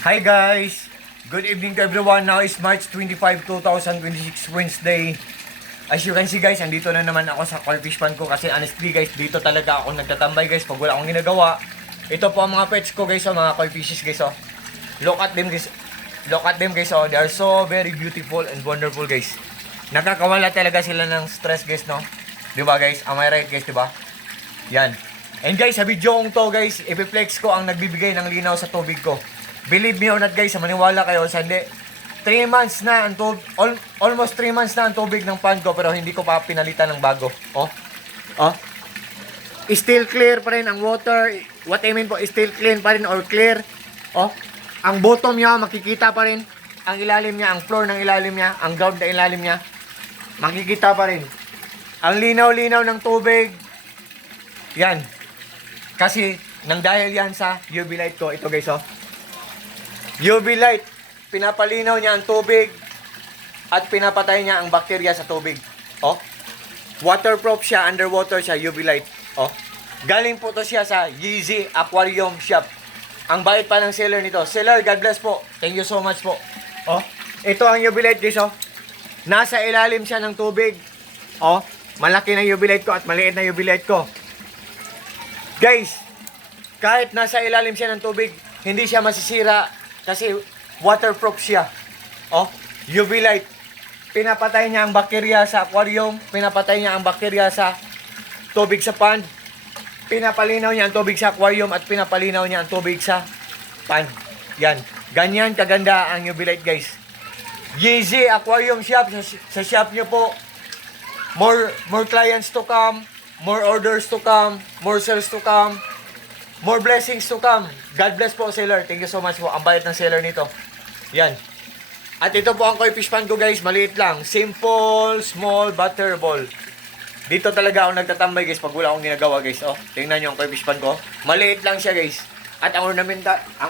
Hi guys! Good evening to everyone. Now is March 25, 2026, Wednesday. As you can see guys, andito na naman ako sa koi fish pond ko kasi honestly guys, dito talaga ako nagtatambay guys pag wala akong ginagawa. Ito po ang mga pets ko guys, mga koi fishes guys. Look at them guys. Look at them guys. They are so very beautiful and wonderful guys. Nakakawala talaga sila ng stress guys, no? Diba guys? Am I right guys, diba? Yan. And guys, sa video kong to guys, ipiplex ko ang nagbibigay ng linaw sa tubig ko. Believe me or not guys, maniwala kayo sa hindi. 3 months na ang almost 3 months na ang tubig ng pond ko pero hindi ko pa pinalitan ng bago. Oh. Still clear pa rin ang water. What I mean po, still clean pa rin or clear. Oh. Ang bottom niya makikita pa rin. Ang ilalim niya, ang floor ng ilalim niya, ang ground na ilalim niya, makikita pa rin. Ang linaw-linaw ng tubig. Yan. Kasi nang dahil yan sa UV light ko, ito guys UV light, pinapalinaw niya ang tubig at pinapatay niya ang bakterya sa tubig. Waterproof siya, underwater siya, UV light. Galing po to siya sa Yeezy Aquarium Shop. Ang bait pa ng seller nito. Seller, God bless po. Thank you so much po. Ito ang UV light guys. Nasa ilalim siya ng tubig. Malaki na UV light ko at maliit na UV light ko. Guys, kahit nasa ilalim siya ng tubig, hindi siya masisira. Kasi waterproof siya. UV light. Pinapatay niya ang bakterya sa aquarium. Pinapatay niya ang bakterya sa tubig sa pond. Pinapalinaw niya ang tubig sa aquarium at pinapalinaw niya ang tubig sa pond. Yan. Ganyan kaganda ang UV light guys. Yeezy Aquarium Shop. Sa shop niyo po, more clients to come, more orders to come, more sales to come, more blessings to come. God bless po seller. Thank you so much po. Ang bayad ng seller nito. Yan. At ito po ang koi fish pond ko guys. Maliit lang. Simple, small, butterball. Dito talaga ako nagtatambay guys pag wala akong ginagawa guys. Tingnan nyo ang koi fish pond ko. Maliit lang siya guys. At ang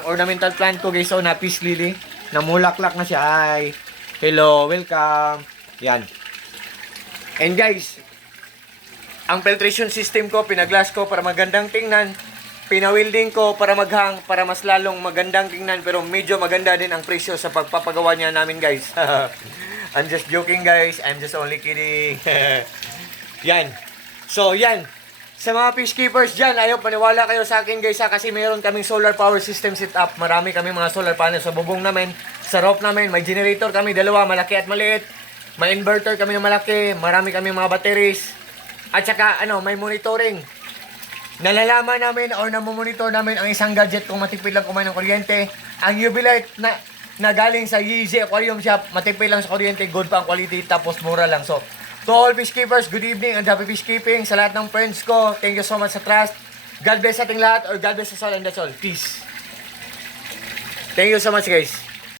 ornamental plant ko guys. Na peace lily. Namulaklak na siya. Hi. Hello. Welcome. Yan. And guys, ang filtration system ko, pinaglass ko para magandang tingnan. Pinawilding ko para maghang, para mas lalong magandang tingnan. Pero medyo maganda din ang presyo sa pagpapagawa niya namin guys. I'm just joking guys. I'm just only kidding. Yan. So yan. Sa mga fish keepers dyan, ayaw paniwala kayo sa akin guys kasi mayroon kaming solar power system set up. Marami kaming mga solar panels sa bubong namin, sa roof namin. May generator kami, dalawa, malaki at maliit. May inverter kami na malaki. Marami kaming mga batteries. At saka may monitoring. Nalalaman namin or namomonitor namin ang isang gadget kung matipid lang kumain ng kuryente. Ang UV light na galing sa Yeezy Aquarium Shop, matipid lang sa kuryente, good pa ang quality, tapos mura lang. So, to all fish keepers, good evening and happy fish keeping. Sa lahat ng friends ko, thank you so much sa trust. God bless sa ating lahat or God bless us all and that's all. Peace. Thank you so much guys.